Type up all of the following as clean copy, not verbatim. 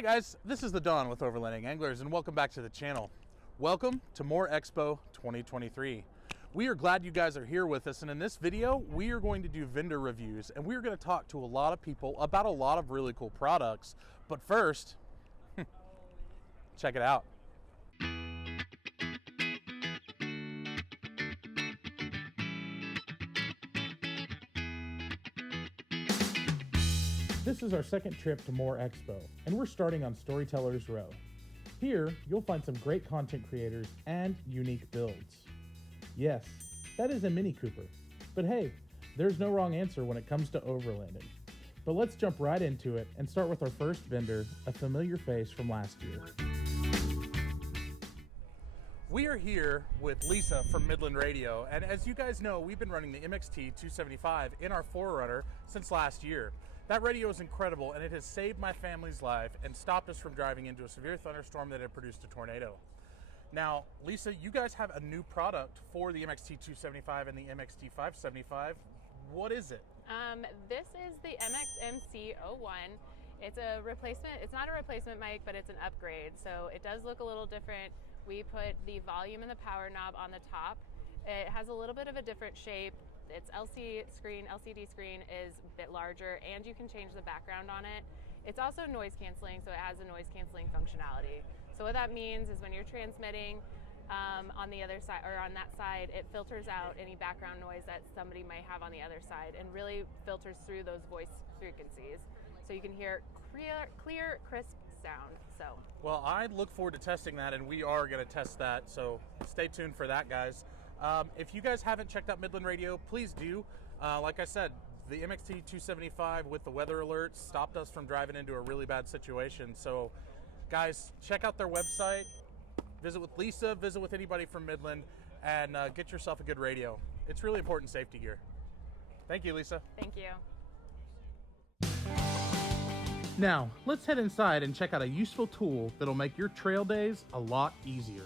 Hey guys, this is the Don with Overlanding Anglers and welcome back to the channel. Welcome to more Expo 2023. We are glad you guys are here with us, and in this video we are going to do vendor reviews and we're going to talk to a lot of people about a lot of really cool products. But first, check it out. This is our second trip to More Expo, and we're starting on Storytellers Row. Here, you'll find some great content creators and unique builds. Yes, that is a Mini Cooper, but hey, there's no wrong answer when it comes to overlanding. But let's jump right into it and start with our first vendor, a familiar face from last year. We are here with Lisa from Midland Radio, and as you guys know, we've been running the MXT 275 in our 4Runner since last year. That radio is incredible, and it has saved my family's life and stopped us from driving into a severe thunderstorm that had produced a tornado. Now, Lisa, you guys have a new product for the MXT 275 and the MXT 575. What is it? This is the MXMC01. It's a replacement. It's not a replacement mic, but it's an upgrade. So it does look a little different. We put the volume and the power knob on the top. It has a little bit of a different shape. Its LCD screen is a bit larger, and you can change the background on it. It's also noise canceling, so it has a noise canceling functionality. So what that means is when you're transmitting on the other side, or on that side, it filters out any background noise that somebody might have on the other side and really filters through those voice frequencies. So you can hear clear, crisp sound. Well, I look forward to testing that, and we are going to test that, so stay tuned for that, guys. If you guys haven't checked out Midland Radio, please do. Like I said, the MXT 275 with the weather alerts stopped us from driving into a really bad situation. So guys, check out their website, visit with Lisa, visit with anybody from Midland, and get yourself a good radio. It's really important safety gear. Thank you, Lisa. Thank you. Now, let's head inside and check out a useful tool that'll make your trail days a lot easier.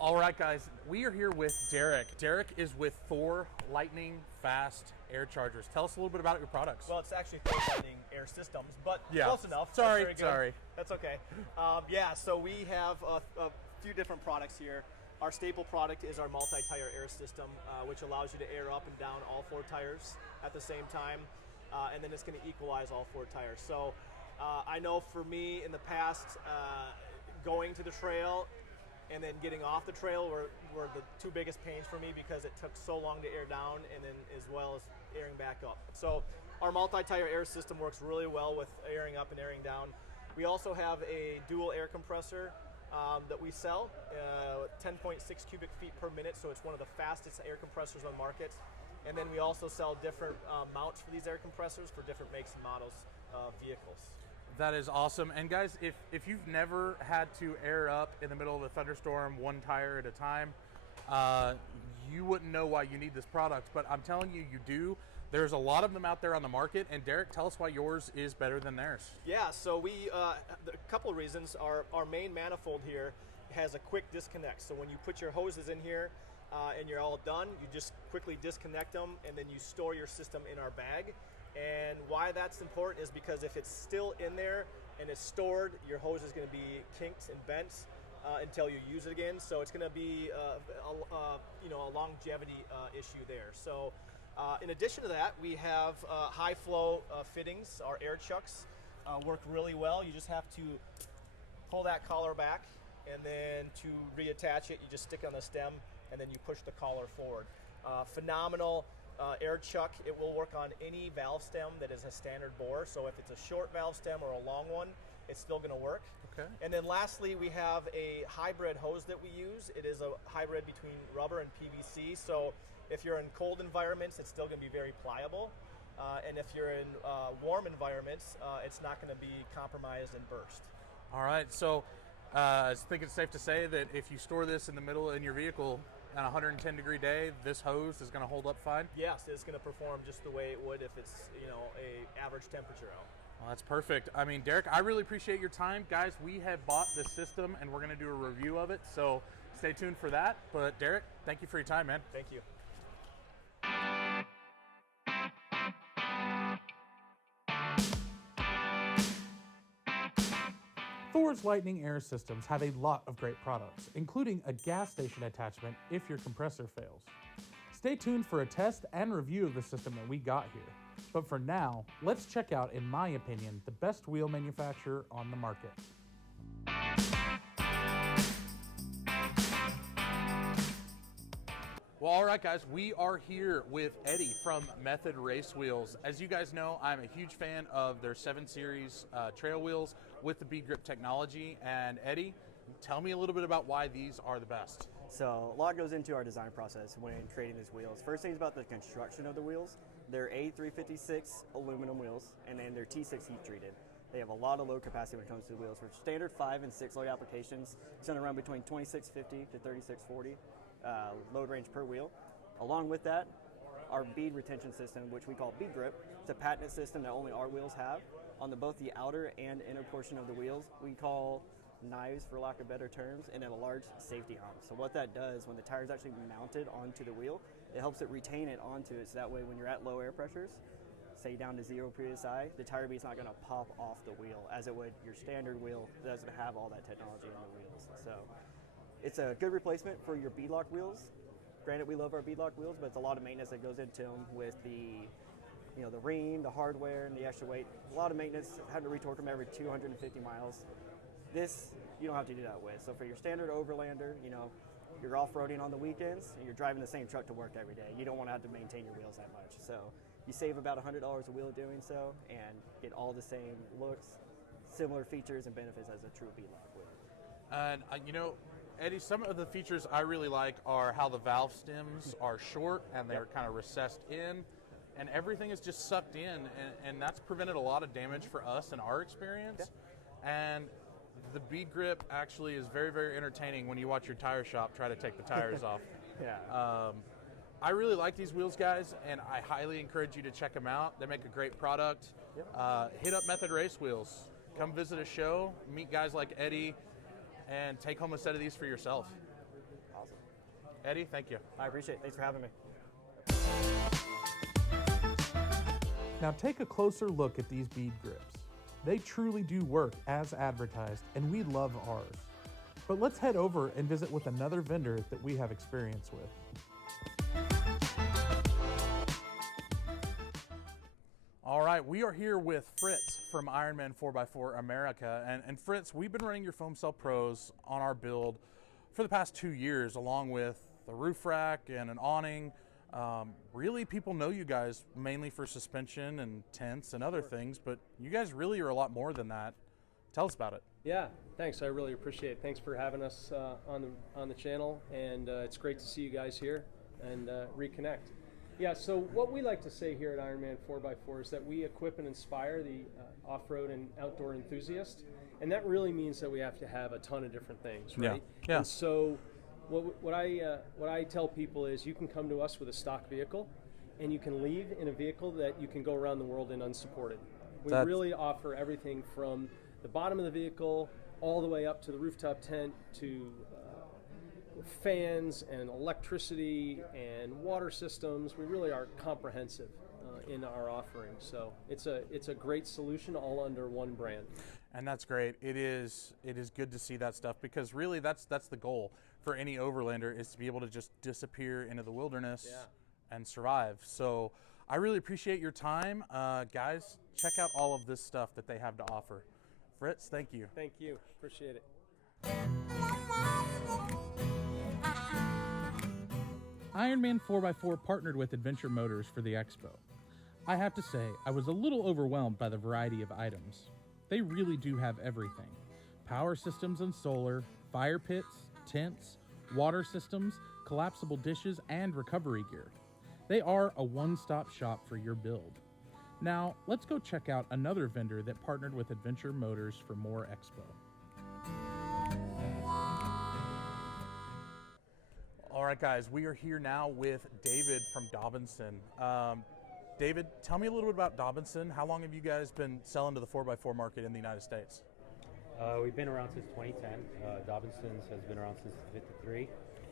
All right, guys, we are here with Derek. Derek is with Thor Lightning Fast Air Chargers. Tell us a little bit about your products. Well, it's actually Thor Lightning Air Systems, but yeah, close enough. Sorry. That's okay. Yeah, so we have a few different products here. Our staple product is our multi-tire air system, which allows you to air up and down all four tires at the same time, and then it's going to equalize all four tires. So I know for me in the past, going to the trail and then getting off the trail were the two biggest pains for me because it took so long to air down and then as well as airing back up. So our multi-tire air system works really well with airing up and airing down. We also have a dual air compressor that we sell, 10.6 cubic feet per minute, so it's one of the fastest air compressors on the market. And then we also sell different mounts for these air compressors for different makes and models of vehicles. That is awesome. And guys, if you've never had to air up in the middle of a thunderstorm one tire at a time, you wouldn't know why you need this product, but I'm telling you, you do. There's a lot of them out there on the market, and Derek, tell us why yours is better than theirs. Yeah, so we, a couple of reasons. Our main manifold here has a quick disconnect. So when you put your hoses in here and you're all done, you just quickly disconnect them, and then you store your system in our bag. And why that's important is because if it's still in there and it's stored, your hose is going to be kinked and bent until you use it again. So it's going to be a longevity issue there. So in addition to that, we have high flow fittings. Our air chucks work really well. You just have to pull that collar back, and then to reattach it, you just stick on the stem and then you push the collar forward. Phenomenal air chuck. It will work on any valve stem that is a standard bore. So if it's a short valve stem or a long one, it's still going to work. Okay. And then lastly, we have a hybrid hose that we use. It is a hybrid between rubber and PVC. So if you're in cold environments, it's still going to be very pliable. And if you're in warm environments, it's not going to be compromised and burst. All right. So I think it's safe to say that if you store this in the middle in your vehicle, on a 110 degree day, this hose is going to hold up fine? Yes, it's going to perform just the way it would if it's, a average temperature out. Well, that's perfect. I mean, Derek, I really appreciate your time. Guys, we have bought this system and we're going to do a review of it, so stay tuned for that. But Derek, thank you for your time, man. Thank you. Thor's Lightning Air Systems have a lot of great products, including a gas station attachment if your compressor fails. Stay tuned for a test and review of the system that we got here. But for now, let's check out, in my opinion, the best wheel manufacturer on the market. Well, all right, guys, we are here with Eddie from Method Race Wheels. As you guys know, I'm a huge fan of their 7 Series trail wheels with the bead grip technology. And Eddie, tell me a little bit about why these are the best. So a lot goes into our design process when creating these wheels. First thing is about the construction of the wheels. They're A356 aluminum wheels, and then they're T6 heat treated. They have a lot of load capacity when it comes to the wheels. For standard 5 and 6 load applications, it's going to run between 2650 to 3640 load range per wheel. Along with that, our bead retention system, which we call bead grip, it's a patented system that only our wheels have. On both the outer and inner portion of the wheels, we call knives, for lack of better terms, and then a large safety hump. So what that does, when the tire is actually mounted onto the wheel, it helps it retain it onto it, so that way when you're at low air pressures, say down to 0 PSI, the tire bead's not going to pop off the wheel as it would your standard wheel that doesn't have all that technology in the wheels. So it's a good replacement for your beadlock wheels. Granted, we love our beadlock wheels, but it's a lot of maintenance that goes into them with the ream, the hardware, and the extra weight. A lot of maintenance, had to retorque them every 250 miles. This, you don't have to do that with. So for your standard overlander, you're off-roading on the weekends, and you're driving the same truck to work every day. You don't want to have to maintain your wheels that much. So you save about $100 a wheel doing so, and get all the same looks, similar features and benefits as a true beadlock wheel. And Eddie, some of the features I really like are how the valve stems are short and they're kind of recessed in, and everything is just sucked in, and that's prevented a lot of damage for us in our experience. And the bead grip actually is very, very entertaining when you watch your tire shop try to take the tires off. Yeah. I really like these wheels, guys, and I highly encourage you to check them out. They make a great product. Hit up Method Race Wheels. Come visit a show, meet guys like Eddie, and take home a set of these for yourself. Awesome. Eddie, thank you. I appreciate it. Thanks for having me. Now take a closer look at these bead grips. They truly do work as advertised, and we love ours. But let's head over and visit with another vendor that we have experience with. All right, we are here with Fritz from Ironman 4x4 America. And Fritz, we've been running your Foam Cell Pros on our build for the past 2 years, along with a roof rack and an awning. Really, people know you guys mainly for suspension and tents and other things, but you guys really are a lot more than that. Tell us about it. Yeah, thanks. I really appreciate it. Thanks for having us on the channel, and it's great to see you guys here and reconnect. Yeah, so what we like to say here at Ironman 4x4 is that we equip and inspire the off-road and outdoor enthusiast, and that really means that we have to have a ton of different things, right? Yeah. And so what I tell people is you can come to us with a stock vehicle, and you can leave in a vehicle that you can go around the world in unsupported. We really offer everything from the bottom of the vehicle all the way up to the rooftop tent to fans and electricity and water systems. We really are comprehensive in our offering. So it's a great solution all under one brand. And that's great. It is good to see that stuff, because really that's the goal for any overlander, is to be able to just disappear into the wilderness and survive. So I really appreciate your time. Guys, check out all of this stuff that they have to offer. Fritz, thank you. Thank you. Appreciate it. Ironman 4x4 partnered with Adventure Motors for the Expo. I have to say, I was a little overwhelmed by the variety of items. They really do have everything: power systems and solar, fire pits, tents, water systems, collapsible dishes, and recovery gear. They are a one-stop shop for your build. Now, let's go check out another vendor that partnered with Adventure Motors for more Expo. All right, guys, we are here now with David from Dobinson. David, tell me a little bit about Dobinson. How long have you guys been selling to the 4x4 market in the United States? We've been around since 2010. Dobinson's has been around since 1953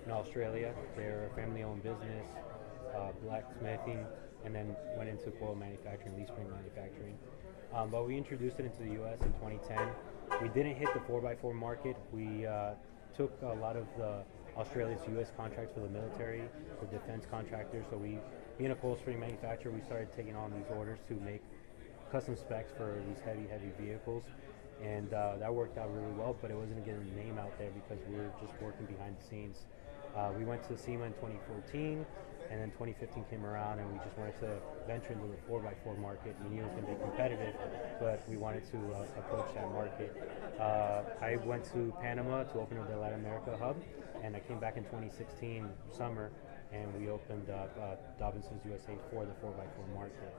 in Australia. They're a family-owned business, blacksmithing, and then went into coil manufacturing, leaf spring manufacturing. But we introduced it into the U.S. in 2010 We didn't hit the 4x4 market. We took a lot of the Australia's U.S. contracts for the military, for defense contractors. So we, being a upholstery manufacturer, we started taking on these orders to make custom specs for these heavy vehicles. And that worked out really well, but it wasn't getting the name out there because we were just working behind the scenes. We went to SEMA in 2014, and then 2015 came around, and we just wanted to venture into the 4x4 market. We knew it was going to be competitive, but we wanted to approach that market. I went to Panama to open up the Latin America hub, and I came back in 2016 summer, and we opened up Dobinson USA for the 4x4 market.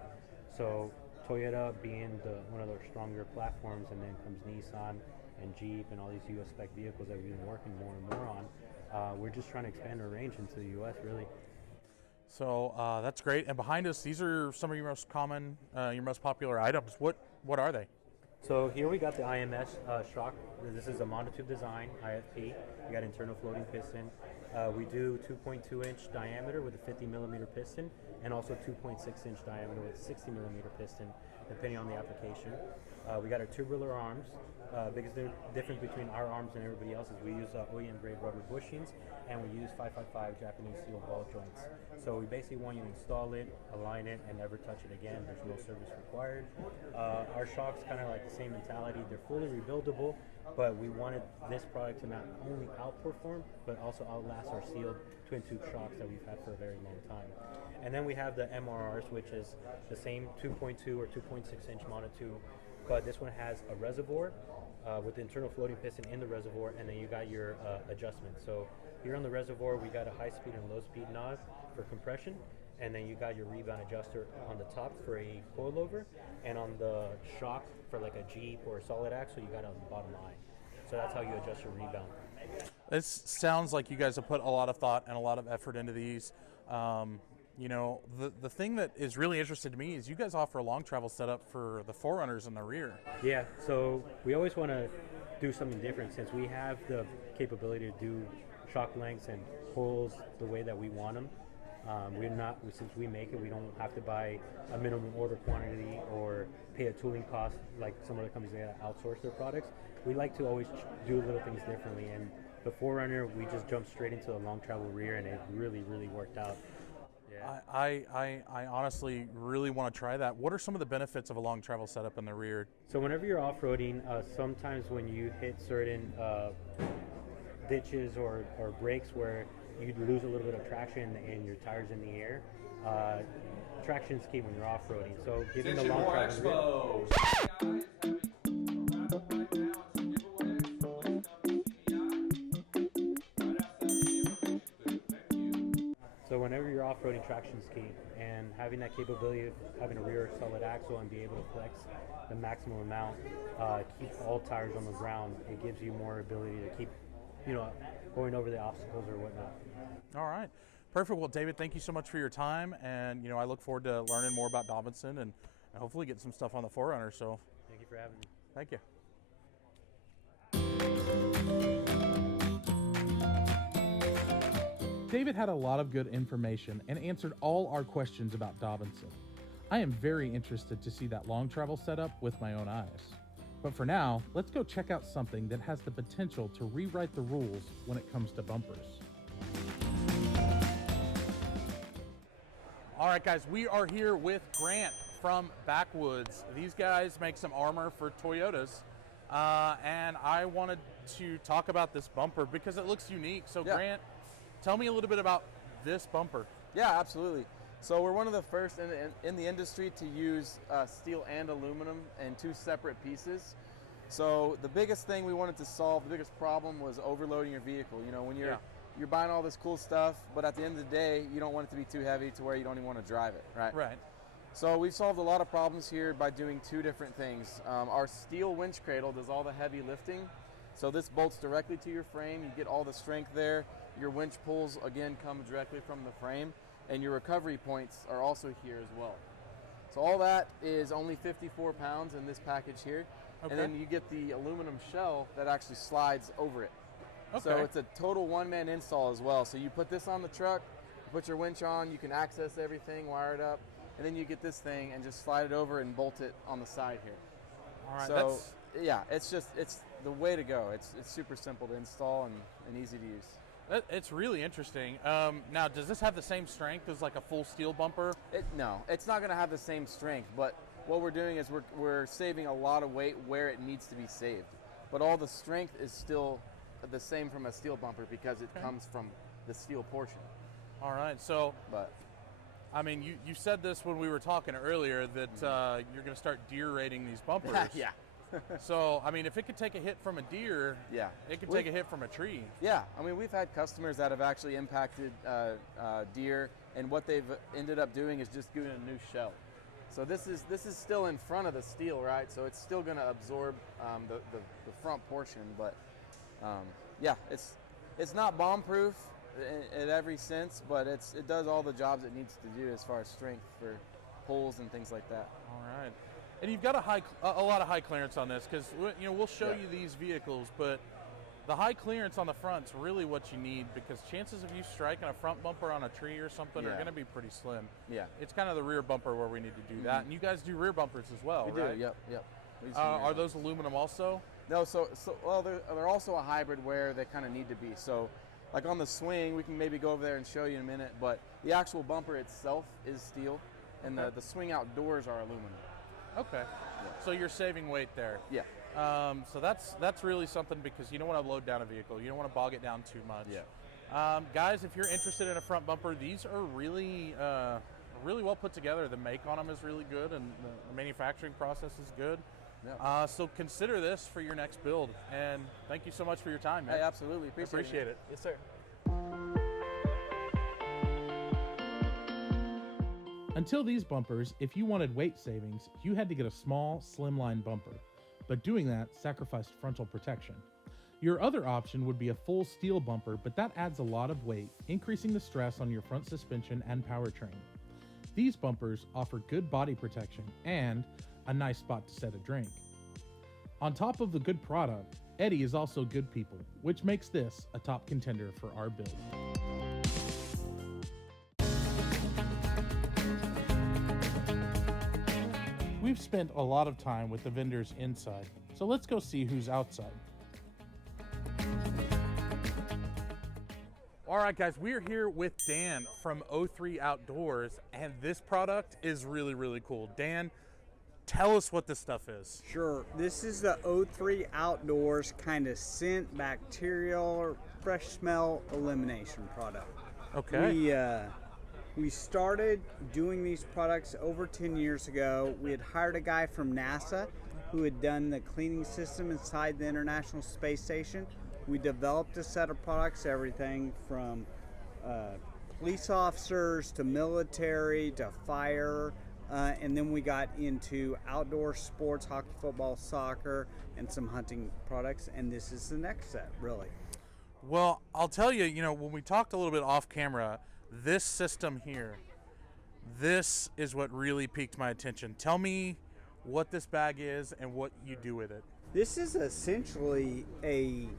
So Toyota being one of their stronger platforms, and then comes Nissan and Jeep and all these U.S. spec vehicles that we've been working more and more on. We're just trying to expand our range into the U.S. really. So that's great. And behind us, these are some of your most common, your most popular items. What are they? So here we got the IMS shock. This is a monotube design, IFP. We got internal floating piston. We do 2.2-inch diameter with a 50-millimeter piston, and also 2.6-inch diameter with a 60-millimeter piston, depending on the application. We got our tubular arms. Biggest difference between our arms and everybody else is we use OEM-grade rubber bushings, and we use 555 Japanese steel ball joints. So we basically want you to install it, align it, and never touch it again. There's no service required. Our shocks kind of like the same mentality. They're fully rebuildable, but we wanted this product to not only outperform, but also outlast our sealed twin tube shocks that we've had for a very long time. And then we have the MRRs, which is the same 2.2 or 2.6-inch monotube, but this one has a reservoir with the internal floating piston in the reservoir, and then you got your adjustments. So here on the reservoir, we got a high-speed and low-speed knob for compression, and then you got your rebound adjuster on the top for a coilover, and on the shock for like a Jeep or a solid axle, you got it on the bottom line. So that's how you adjust your rebound. This sounds like you guys have put a lot of thought and a lot of effort into these. You know, the thing that is really interesting to me is you guys offer a long travel setup for the Forerunners in the rear. Yeah, so we always want to do something different since we have the capability to do shock lengths and holes the way that we want them. Since we make it, we don't have to buy a minimum order quantity or pay a tooling cost like some other companies that outsource their products. We like to always do little things differently, and the Forerunner, we just jumped straight into the long travel rear, and it really worked out. I honestly really want to try that. What are some of the benefits of a long travel setup in the rear? So whenever you're off-roading, sometimes when you hit certain ditches or breaks where you lose a little bit of traction and your tires in the air, traction is key when you're off-roading. So giving the long travel rear. So whenever you're off-roading, traction is key, and having that capability of having a rear solid axle and be able to flex the maximum amount, keep all tires on the ground, it gives you more ability to keep, going over the obstacles or whatnot. All right, perfect. Well, David, thank you so much for your time, and I look forward to learning more about Dobinson and hopefully get some stuff on the Forerunner. So, thank you for having me. Thank you. David had a lot of good information and answered all our questions about Dobinson. I am very interested to see that long travel setup with my own eyes. But for now, let's go check out something that has the potential to rewrite the rules when it comes to bumpers. All right, guys, we are here with Grant from Backwoods. These guys make some armor for Toyotas, and I wanted to talk about this bumper because it looks unique. So, yeah. Grant, tell me a little bit about this bumper. Yeah, absolutely. So we're one of the first in the industry to use steel and aluminum in two separate pieces. So the biggest thing we wanted to solve, the biggest problem was overloading your vehicle. When you're buying all this cool stuff, but at the end of the day, you don't want it to be too heavy to where you don't even want to drive it, right? Right. So we've solved a lot of problems here by doing two different things. Our steel winch cradle does all the heavy lifting. So this bolts directly to your frame. You get all the strength there. Your winch pulls, again, come directly from the frame. And your recovery points are also here as well. So all that is only 54 pounds in this package here. Okay. And then you get the aluminum shell that actually slides over it. Okay. So it's a total one-man install as well. So you put this on the truck, put your winch on, you can access everything, wire it up, and then you get this thing and just slide it over and bolt it on the side here. All right, so yeah, it's the way to go. It's super simple to install and easy to use. It's really interesting. Now, does this have the same strength as like a full steel bumper? No, it's not going to have the same strength, but what we're doing is we're saving a lot of weight where it needs to be saved. But all the strength is still the same from a steel bumper because it comes from the steel portion. All right, so, I mean, you said this when we were talking earlier that you're going to start deer rating these bumpers. Yeah. So, I mean, if it could take a hit from a deer, it could take a hit from a tree. Yeah, I mean, we've had customers that have actually impacted deer, and what they've ended up doing is just doing a new shell. So this is still in front of the steel, right? So it's still going to absorb the front portion, but yeah, it's not bomb-proof in every sense, but it does all the jobs it needs to do as far as strength for pulls and things like that. All right. And you've got a lot of high clearance on this because we'll show you these vehicles, but the high clearance on the front's really what you need because chances of you striking a front bumper on a tree or something are going to be pretty slim. Yeah, it's kind of the rear bumper where we need to do that, and you guys do rear bumpers as well, we right? do. Yep. Are those aluminum also? No, well, they're also a hybrid where they kind of need to be. So, like on the swing, we can maybe go over there and show you in a minute, but the actual bumper itself is steel, and the swing out doors are aluminum. Okay, so you're saving weight there. Yeah. So that's really something because you don't want to load down a vehicle. You don't want to bog it down too much. Yeah. Guys, if you're interested in a front bumper, these are really well put together. The make on them is really good, and the manufacturing process is good. Yeah. So consider this for your next build. And thank you so much for your time, man. Hey, absolutely. Appreciate it. Yes, sir. Until these bumpers, if you wanted weight savings, you had to get a small, slimline bumper. But doing that sacrificed frontal protection. Your other option would be a full steel bumper, but that adds a lot of weight, increasing the stress on your front suspension and powertrain. These bumpers offer good body protection and a nice spot to set a drink. On top of the good product, Eddie is also good people, which makes this a top contender for our build. We've spent a lot of time with the vendors inside, so let's go see who's outside. All right, guys, we're here with Dan from O3 Outdoors, and this product is really, really cool. Dan, tell us what this stuff is. Sure. This is the O3 Outdoors kind of scent, bacterial, fresh smell elimination product. Okay. We started doing these products over 10 years ago. We had hired a guy from NASA who had done the cleaning system inside the International Space Station. We developed a set of products, everything from police officers to military to fire, and then we got into outdoor sports, hockey, football, soccer, and some hunting products, and this is the next set, really. Well, I'll tell you, when we talked a little bit off camera, this system here, this is what really piqued my attention. Tell me what this bag is and what you do with it. This is essentially a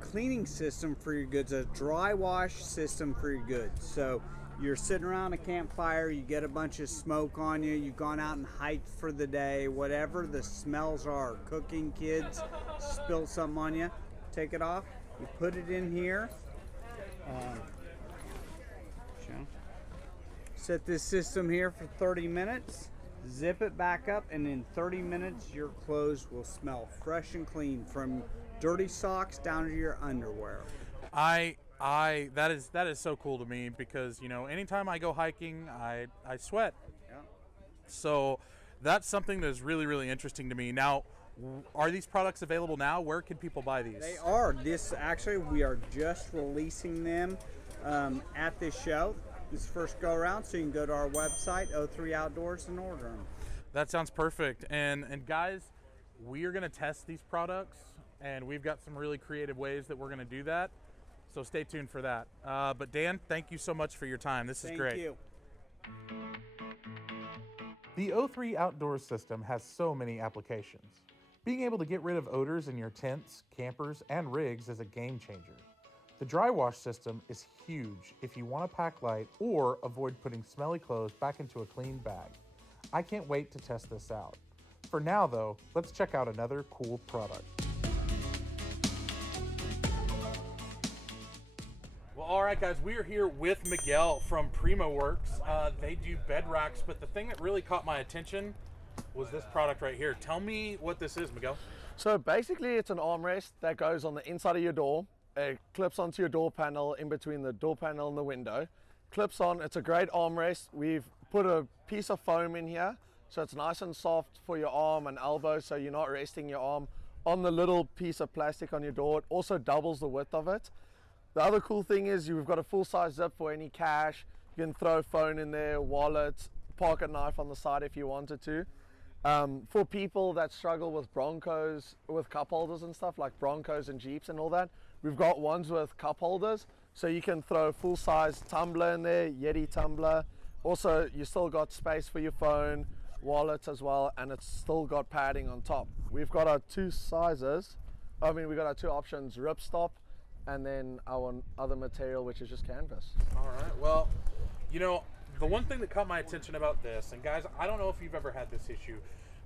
cleaning system for your goods, a dry wash system for your goods. So you're sitting around a campfire, you get a bunch of smoke on you, you've gone out and hiked for the day, whatever the smells are, cooking, kids, spill something on you, take it off, you put it in here. Set this system here for 30 minutes, zip it back up, and in 30 minutes your clothes will smell fresh and clean from dirty socks down to your underwear. That is so cool to me because anytime I go hiking I sweat. Yeah. So that's something that is really, really interesting to me. Now, are these products available now? Where can people buy these? They are. We are just releasing them at this show. This first go around, so you can go to our website, O3 Outdoors, and order them. That sounds perfect. And guys, we are going to test these products, and we've got some really creative ways that we're going to do that. So stay tuned for that. But Dan, thank you so much for your time. This is great. Thank you. The O3 Outdoors system has so many applications. Being able to get rid of odors in your tents, campers, and rigs is a game changer. The dry wash system is huge if you want to pack light or avoid putting smelly clothes back into a clean bag. I can't wait to test this out. For now though, let's check out another cool product. Well, all right guys, we are here with Miguel from Primo Workz. They do bed racks, but the thing that really caught my attention was this product right here. Tell me what this is, Miguel. So basically it's an armrest that goes on the inside of your door. It clips onto your door panel in between the door panel and the window. Clips on, it's a great armrest. We've put a piece of foam in here so it's nice and soft for your arm and elbow, so you're not resting your arm on the little piece of plastic on your door. It also doubles the width of it. The other cool thing is you've got a full-size zip for any cash. You can throw a phone in there, wallet, pocket knife on the side if you wanted to. For people that struggle with Broncos, with cup holders and stuff, like Broncos and Jeeps and all that, we've got ones with cup holders, so you can throw a full-size tumbler in there, Yeti tumbler. Also, you still got space for your phone, wallet as well, and it's still got padding on top. We've got our two sizes, we've got our two options, ripstop, and then our other material, which is just canvas. All right, well, you know, the one thing that caught my attention about this, and guys, I don't know if you've ever had this issue,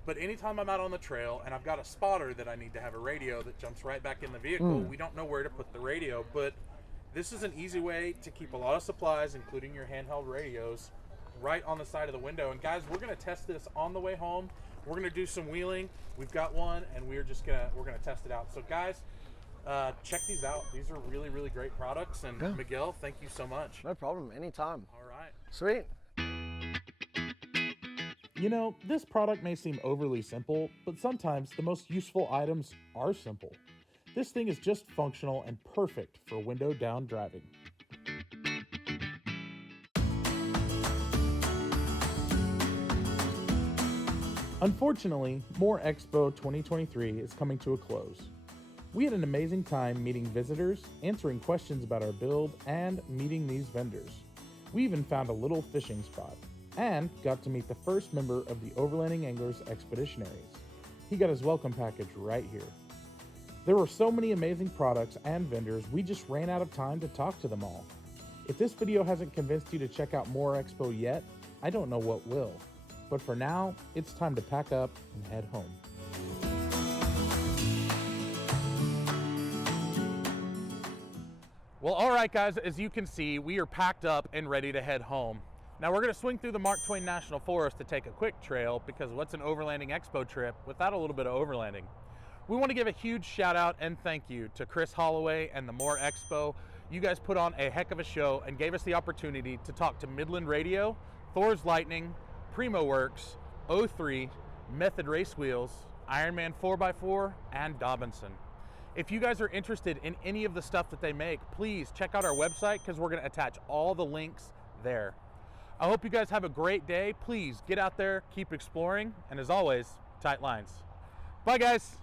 but anytime I'm out on the trail and I've got a spotter that I need to have a radio that jumps right back in the vehicle, we don't know where to put the radio, but this is an easy way to keep a lot of supplies, including your handheld radios, right on the side of the window. And guys, we're gonna test this on the way home. We're gonna do some wheeling. We've got one, and we're gonna test it out. So guys, check these out. These are really, really great products. And Miguel, thank you so much. No problem, anytime. All right. Sweet. You know, this product may seem overly simple, but sometimes the most useful items are simple. This thing is just functional and perfect for window down driving. Unfortunately, More Expo 2023 is coming to a close. We had an amazing time meeting visitors, answering questions about our build, and meeting these vendors. We even found a little fishing spot, and got to meet the first member of the Overlanding Anglers Expeditionaries. He got his welcome package right here. There were so many amazing products and vendors, we just ran out of time to talk to them all. If this video hasn't convinced you to check out More Expo yet, I don't know what will. But for now, it's time to pack up and head home. Well, all right, guys, as you can see, we are packed up and ready to head home. Now we're gonna swing through the Mark Twain National Forest to take a quick trail, because what's an Overlanding Expo trip without a little bit of overlanding? We wanna give a huge shout out and thank you to Chris Holloway and the More Expo. You guys put on a heck of a show and gave us the opportunity to talk to Midland Radio, Thor's Lightning, Primo Workz, O3, Method Race Wheels, Ironman 4x4, and Dobinson. If you guys are interested in any of the stuff that they make, please check out our website, because we're gonna attach all the links there. I hope you guys have a great day. Please get out there, keep exploring, and as always, tight lines. Bye guys.